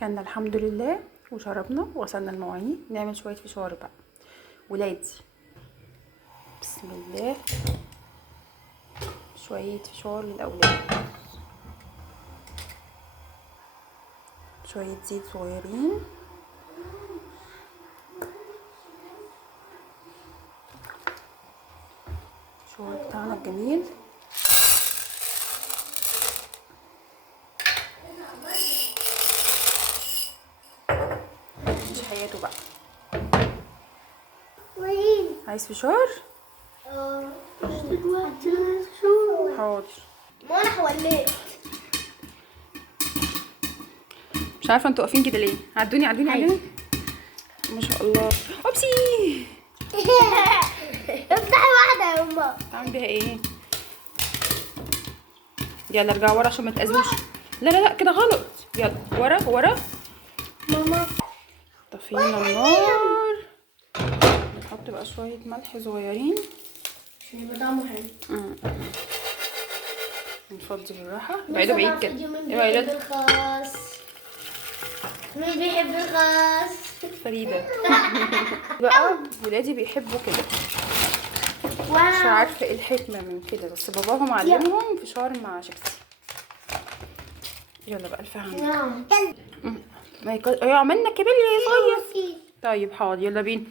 كنا الحمد لله وشربنا وغسلنا المواعين. نعمل شويه فشار بقى ولادي. بسم الله. شويه فشار للاولاد، شويه زيت صغيرين، الفشار بتاعنا الجميل. مش حياته بقى. عايز فشار؟ دلوقتي عايز فشار. حاضر. ما انا حوليت. مش عارفه انتوا واقفين كده ليه؟ عدوني عدوني. ما شاء الله. اوبسي. افتحي واحدة يا ماما. تعمل بيها ايه؟ يلا ارجع ورا عشان ما تاذوش. لا كده غلط. يلا ورا. ماما طفينا النار. نحط بقى شويه ملح صغيرين عشان يبقى طعمه حلو. نفضي بالراحه. بعيدوا بعيد كده. مين ايه بقى يا بيحب ولاد؟ الخاص؟ مين بيحب الخاص؟ فريده. بقى ولادي بيحبوا كده. مش واو. عارفه ايه الحكمه من كده، بس باباهم علمهم فشار مع شيبسي. يلا بقى الفهم. نعم. ما عملنا كبير يا صغير. طيب حاضر، يلا بينا.